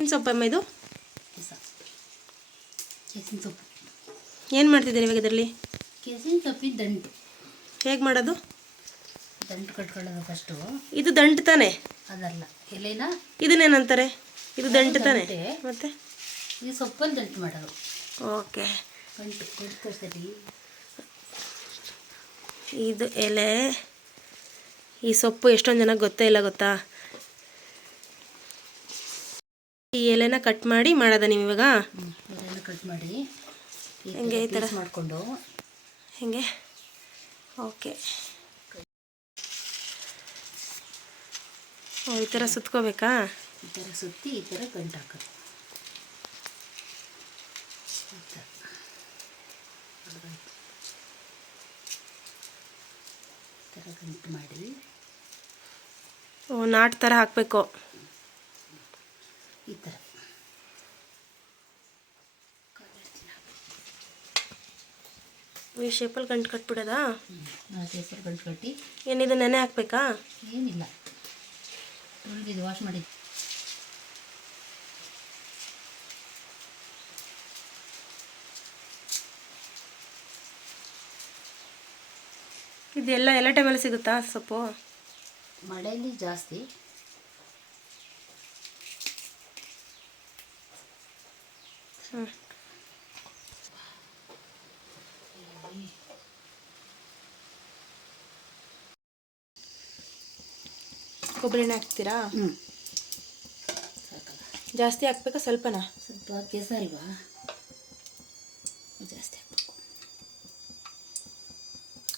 ಏನು ಸೊಪ್ಪಮ್ಮ ಇದು? ಕೆಸಿನ ಸೊಪ್ಪು. ಏನು ಮಾಡ್ತಿದ್ದೀರಿ ಇವಾಗ ಇದರಲ್ಲಿ? ಕೆಸಿನ ಸೊಪ್ಪಿನ ದಂಟು. ಹೇಗೆ ಮಾಡೋದು? ದಂಟು ಕಟ್ಕೊಳ್ಳೋದು ಫಸ್ಟು. ಇದು ದಂಟು ತಾನೆ? ಅದಲ್ಲ, ಎಲೆನ ಇದನ್ನೇನಂತಾರೆ? ಇದು ದಂಟು ತಾನೆ? ಮತ್ತೆ ಇದು ಸೊಪ್ಪಲ್ಲಿ ದಂಟು ಮಾಡೋದು. ಓಕೆ, ದಂಟು ತೋರಿಸ್ತೀರಿ. ಇದು ಎಲೆ. ಈ ಸೊಪ್ಪು ಎಷ್ಟೊಂದು ಜನಕ್ಕೆ ಗೊತ್ತೇ ಇಲ್ಲ, ಗೊತ್ತಾ? ಈ ಎಲೆನ ಕಟ್ ಮಾಡಿ ಮಾಡೋದ ನೀವು ಇವಾಗ? ಎಲೆನ ಕಟ್ ಮಾಡಿ ಹೆಂಗೆ ಈ ಥರ ಮಾಡಿಕೊಂಡು ಹೆಂಗೆ? ಓಕೆ, ಈ ಥರ ಸುತ್ಕೋಬೇಕಾ? ಈ ಥರ ಸುತ್ತಿ ಈ ಥರ ಗಂಟು ಹಾಕೋದು. ಈ ಥರ ಗಂಟು ಮಾಡಿ ನಾಟ್ ಥರ ಹಾಕಬೇಕು. ಈ ಥರ ಈ ಶೇಪಲ್ಲಿ ಗಂಟು ಕಟ್ಬಿಡೋದಾ? ಹೆಸರು ಗಂಟು ಕಟ್ಟಿ. ಏನಿದು ನೆನೆ ಹಾಕಬೇಕಾ? ಏನಿಲ್ಲ, ತೊಳೆದಿದ್ದು ವಾಶ್ ಮಾಡಿದ್ದು. ಇದೆಲ್ಲ ಎಲ್ಲ ಟೈಮಲ್ಲಿ ಸಿಗುತ್ತಾ ಸೊಪ್ಪು? ಮಳೆಯಲ್ಲಿ ಜಾಸ್ತಿ. ಕೊಬ್ಬರಿ ಎಣ್ಣೆ ಹಾಕ್ತೀರಾ? ಸಾಕಲ್ಲ, ಜಾಸ್ತಿ ಹಾಕ್ಬೇಕಾ ಸ್ವಲ್ಪನಾ? ಸ್ವಲ್ಪ ಕೆಸಲ್ವಾ, ಜಾಸ್ತಿ ಹಾಕ್ಬೇಕು.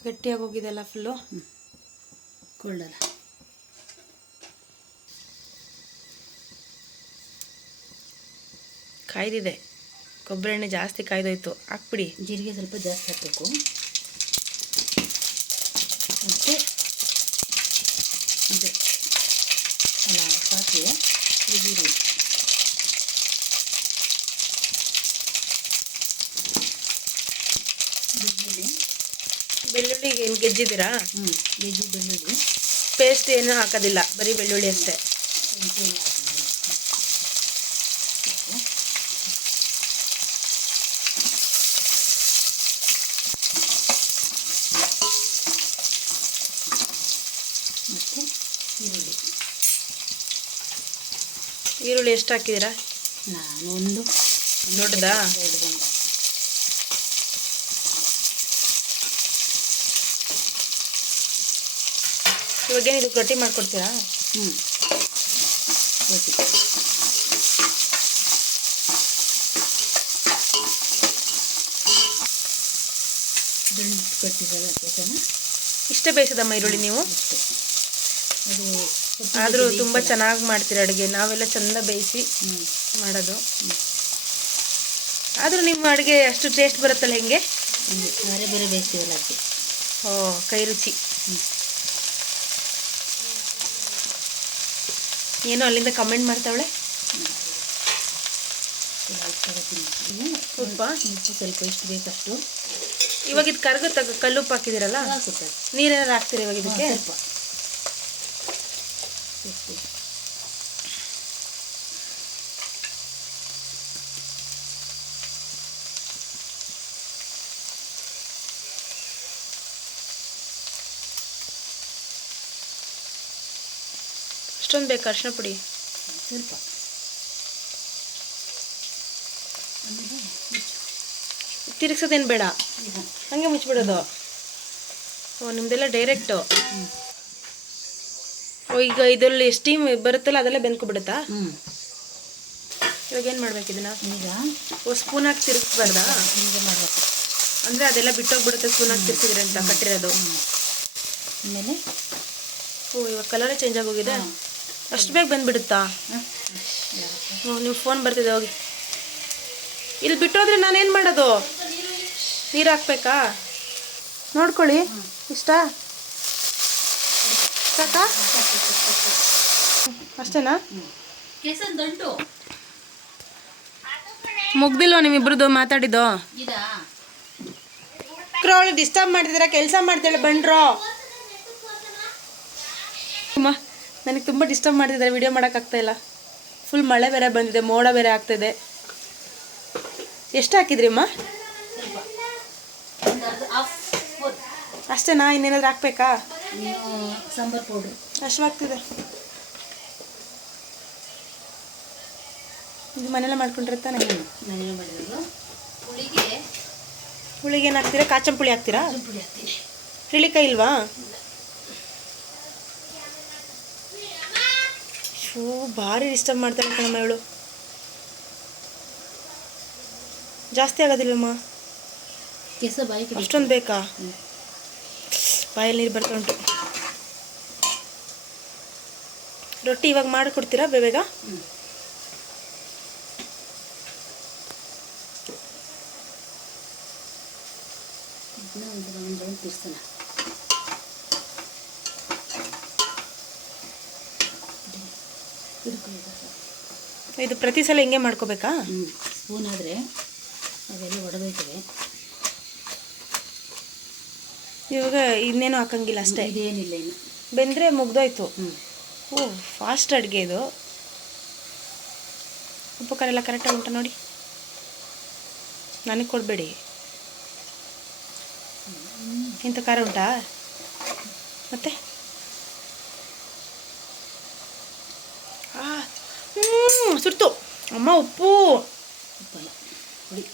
ಗಟ್ಟಿಯಾಗಿ ಹೋಗಿದೆಲ್ಲ ಫುಲ್ಲು. ಕೊಳ್ಳಲ್ಲ. ಕಾಯ್ದಿದೆ, ಕೊಬ್ಬರಿ ಎಣ್ಣೆ ಜಾಸ್ತಿ ಕಾಯ್ದೋಯ್ತು, ಹಾಕ್ಬಿಡಿ. ಜೀರಿಗೆ ಸ್ವಲ್ಪ ಜಾಸ್ತಿ ಹಾಕಬೇಕು. ಮತ್ತು ಇದು ಅಲ್ಲ ಸಾಸಿವೆ, ಜೀರಿಗೆ, ಬೆಳ್ಳುಳ್ಳಿ ಏನು ಗೆಜ್ಜಿದ್ದೀರಾ? ಗೆಜ್ಜಿ ಬೆಳ್ಳುಳ್ಳಿ ಪೇಸ್ಟ್ ಏನು ಹಾಕೋದಿಲ್ಲ, ಬರೀ ಬೆಳ್ಳುಳ್ಳಿ ಅಷ್ಟೇ. ಮತ್ತು ಈರುಳ್ಳಿ. ಈರುಳ್ಳಿ ಎಷ್ಟು ಹಾಕಿದ್ದೀರಾ? ನಾನು ಒಂದು ದೊಡ್ಡದಾ? ದೊಡ್ಡದೊಂದು. ಇವಾಗೇನು ಇದಕ್ಕೆ ರೊಟ್ಟಿ ಮಾಡಿಕೊಡ್ತೀರಾ? ರೊಟ್ಟಿ. ದಂಟು ಕಟ್ಟಿರೋದು ಕೆಸನ ಇಷ್ಟೇ ಬೇಯಿಸೋದಮ್ಮ ಈರುಳ್ಳಿ ನೀವು? ಅಷ್ಟೇ. ಅದು ಆದರೂ ತುಂಬ ಚೆನ್ನಾಗಿ ಮಾಡ್ತೀರ ಅಡುಗೆ. ನಾವೆಲ್ಲ ಚೆಂದ ಬೇಯಿಸಿ ಮಾಡೋದು. ಆದರೂ ನಿಮ್ಮ ಅಡುಗೆ ಅಷ್ಟು ಟೇಸ್ಟ್ ಬರುತ್ತಲ್ಲ, ಹೆಂಗೆ? ಬೇರೆ ಬೇರೆ ಬೇಯಿಸ್ತೀವಲ್ಲ ಅದಕ್ಕೆ. ಕೈ ರುಚಿ. ಏನೋ ಅಲ್ಲಿಂದ ಕಮೆಂಟ್ ಮಾಡ್ತಾವಳೆ. ಉಪ್ಪು ಸ್ವಲ್ಪ ಇಷ್ಟು ಬೇಕಷ್ಟು. ಇವಾಗ ಇದು ಕರ್ಗ ಕಲ್ಲುಪ್ಪು ಹಾಕಿದಿರಲ್ಲ, ನೀರೇನಾರು ಹಾಕ್ತೀರಾ ಇವಾಗ ಇದಕ್ಕೆ? ಸ್ವಲ್ಪ ಅಷ್ಟೊಂದು ಬೇಕಾ ಅರಿಶಿನ ಪುಡಿ? ಸ್ವಲ್ಪ. ತಿರುಗಿಸೋದೇನು ಬೇಡ, ಹಂಗೆ ಮುಚ್ಚಿಬಿಡೋದು? ನಿಮ್ಮದೆಲ್ಲ ಡೈರೆಕ್ಟು. ಈಗ ಇದರಲ್ಲಿ ಸ್ಟೀಮ್ ಬರುತ್ತಲ್ಲ, ಅದೆಲ್ಲ ಬೆಂದ್ಕೊಬಿಡುತ್ತಾ? ಇವಾಗ ಏನು ಮಾಡ್ಬೇಕು ಇದನ್ನ? ಈಗ ಸ್ಪೂನ್ ಹಾಕಿ ತಿರುಗಿಸ್ಬಾರ್ದಾ? ಹೀಗೆ ಮಾಡಬೇಕು. ಅಂದರೆ ಅದೆಲ್ಲ ಬಿಟ್ಟೋಗ್ಬಿಡುತ್ತೆ ಸ್ಪೂನ್ ಹಾಕಿ ತಿರ್ಸಿದ್ರೆ ಅಂತ ಕಟ್ಟಿರೋದು. ಆಮೇಲೆ ಇವಾಗ ಕಲರೇ ಚೇಂಜ್ ಆಗೋಗಿದೆ. ಅಷ್ಟು ಬೇಗ ಬಂದುಬಿಡುತ್ತಾ? ನೀವು ಫೋನ್ ಬರ್ತಿದೆ, ಹೋಗಿ. ಇಲ್ಲಿ ಬಿಟ್ಟೋದ್ರೆ ನಾನೇನು ಮಾಡೋದು? ನೀರು ಹಾಕ್ಬೇಕಾ? ನೋಡ್ಕೊಳ್ಳಿ. ಇಷ್ಟ ಸಾಕಾ? ಅಷ್ಟೇನಾ? ಕೆಸನ್ ದಂಟು ಮುಗ್ದಿಲ್ವ ನಿಮ್ಮಿಬ್ರದ್ದು ಮಾತಾಡಿದ್ದು? ಇದಾ ಅವಳು ಡಿಸ್ಟರ್ಬ್ ಮಾಡ್ತಿದ್ದೀರಾ? ಕೆಲಸ ಮಾಡ್ತಾಳೆ ಬಂಡ್ರೋ. ನನಗೆ ತುಂಬ ಡಿಸ್ಟರ್ಬ್ ಮಾಡ್ತಿದ್ದಾರೆ, ವಿಡಿಯೋ ಮಾಡೋಕ್ಕಾಗ್ತಾಯಿಲ್ಲ. ಫುಲ್ ಮಳೆ ಬೇರೆ ಬಂದಿದೆ, ಮೋಡ ಬೇರೆ ಆಗ್ತಿದೆ. ಎಷ್ಟು ಹಾಕಿದ್ರಿ ಅಮ್ಮ? ಸ್ವಲ್ಪ ಒಂದು ಅರ್ಧ ಹಾಫ್ ಸ್ಪೂನ್. ಅಷ್ಟೇನಾ? ಇನ್ನೇನಾದ್ರು ಹಾಕ್ಬೇಕಾ? ಸಾಂಬಾರು ಪೌಡ್ರು ಅಷ್ಟಾಗ್ತಿದೆ. ಇದು ಮನೆಯಲ್ಲ ಮಾಡ್ಕೊಂಡಿರ್ತಾನೆ. ಮನೇಲಿ ಮಾಡಿರೋದು. ಹುಳಿಗೆ ಹುಳಿಗೆ ಏನು ಹಾಕ್ತೀರಾ? ಕಾಚಂ ಪುಳಿ ಹಾಕ್ತೀರಾ? ಪುಡಿ ಹಾಕ್ತೀನಿ. ಹಿಳಿಕಾಯಿ ಇಲ್ವಾ? ಶೂ ಭಾರಿ ಡಿಸ್ಟರ್ಬ್ ಮಾಡ್ತಾಳೆ ಕಣಮ್ಮ ಇವಳು. ಜಾಸ್ತಿ ಆಗೋದಿಲ್ಲಮ್ಮ? ಕೆಸ ಬಾಯಿ ಅಷ್ಟೊಂದು ಬೇಕಾ? ಬಾಯಲ್ಲಿ ನೀರು ಬರ್ತಾ ಉಂಟು. ರೊಟ್ಟಿ ಇವಾಗ ಮಾಡಿಕೊಡ್ತೀರಾ ಬೇಗ? ಒಂದು ರೌಂಡ್ ತಿರ್ಸೋಣ. ಇದು ಪ್ರತಿ ಸಲ ಹಿಂಗೆ ಮಾಡ್ಕೋಬೇಕಾ? ಸ್ಪೂನ್ ಆದರೆ ಅವೆಲ್ಲ ಒಡೆದೋಯ್ತವೆ. ಇವಾಗ ಇನ್ನೇನು ಹಾಕಂಗಿಲ್ಲ ಅಷ್ಟೇ? ಇದೇನಿಲ್ಲ ಇನ್ನು. ಬೆಂದರೆ ಮುಗ್ದೋಯ್ತು. ಓ ಫಾಸ್ಟ್ ಅಡುಗೆ ಇದು. ಉಪ್ಪು ಖಾರ ಎಲ್ಲ ಕರೆಕ್ಟಾಗಿ ಉಂಟ ನೋಡಿ. ನನಗೆ ಕೊಡಬೇಡಿ. ಇಂಥ ಖಾರ ಉಂಟಾ ಮತ್ತೆ? ಸುರ್ತು ಅಮ್ಮ. ಉಪ್ಪಲ್ಲ ಹುಳಿ.